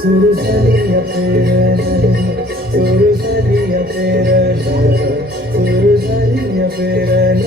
सुरू झाली अपेरण, सुरू झाली अपेरण, सुरू झाली अपेरण.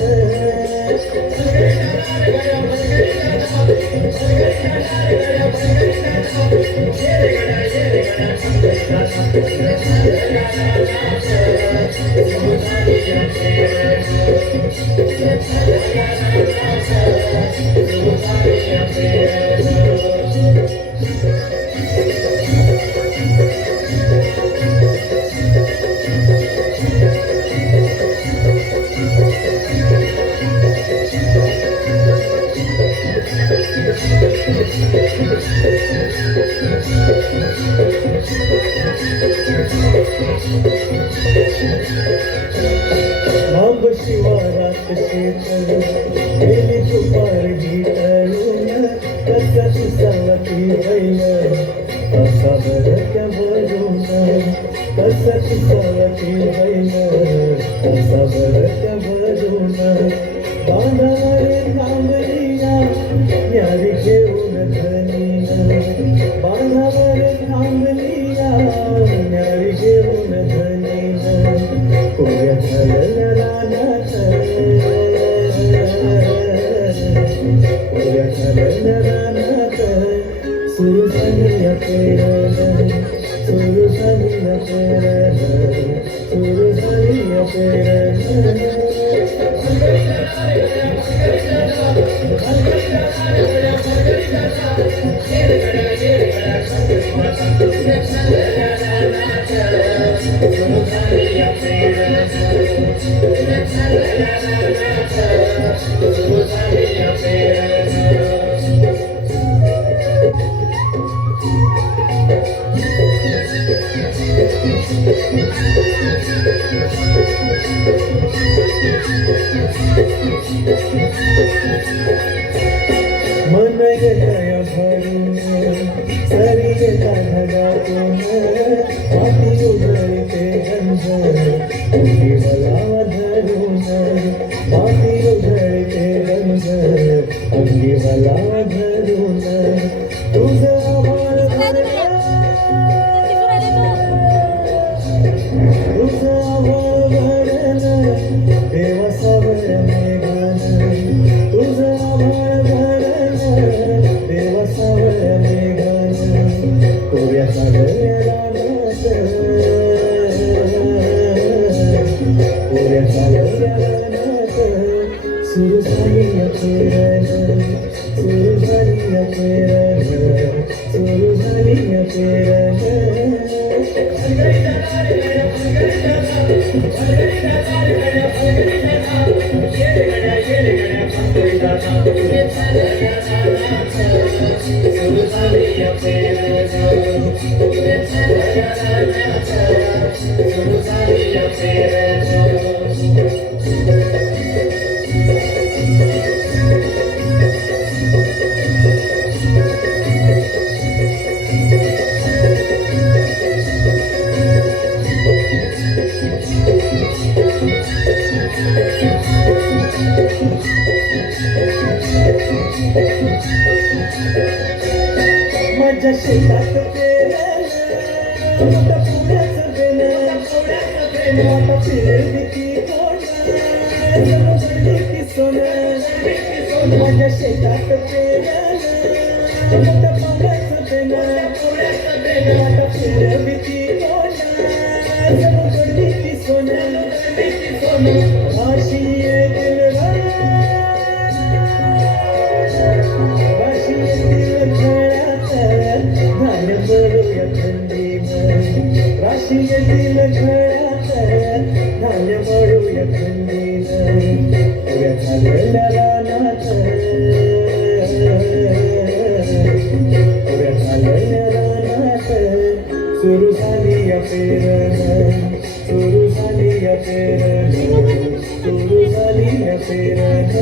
लांब शिवारात शेतल गेली दुपार गीतळून कसा तुसावती बैल कसा बरत्या भरून कसा तुसावती बैल कसा बरत्या भरून बांधारे थांबलीना न्यारी घेऊन धनीना बांधारे थांबलीना न्यारी घेऊन धनीना कोऱ्या झालेल्या रानात कोऱ्या झालेल्या रानात सुरू झाली अपेरण, सुरू झाली अपेरण, सुरू झाली अपेरण. मन गया भरून सरियता धगातून माती उधळते गंज अंगी मला धरून माती उधळते गंज अंगी मला धरून तुझं आभाळ भरलं तुझं आभाळ भरलं देवा सावर मेघान तुझं आभाळ भरलं देवा सावर मेघान कोऱ्या झालेल्या रानात कोऱ्या झालेल्या रानात सुरू झाली अपेरण, सुरू झाली अपेरण, सुरू झाली अपेरण. माझ्या शेतात पेरलं मोठं पुण्याचं बेलं आता फिरली की कोणं की सोनं माझ्या शेतात पेरलं मोठं पुण्याचं बेलं आता फिरली की कोणं की सोनं अशी राशीतील घरात धान्य मळूया खंडीनं झालेल्या रानात उड्या झालेल्या रानात सुरू झाली या पेरण सुरू झाली या पेरण सुरू झाली या पेरण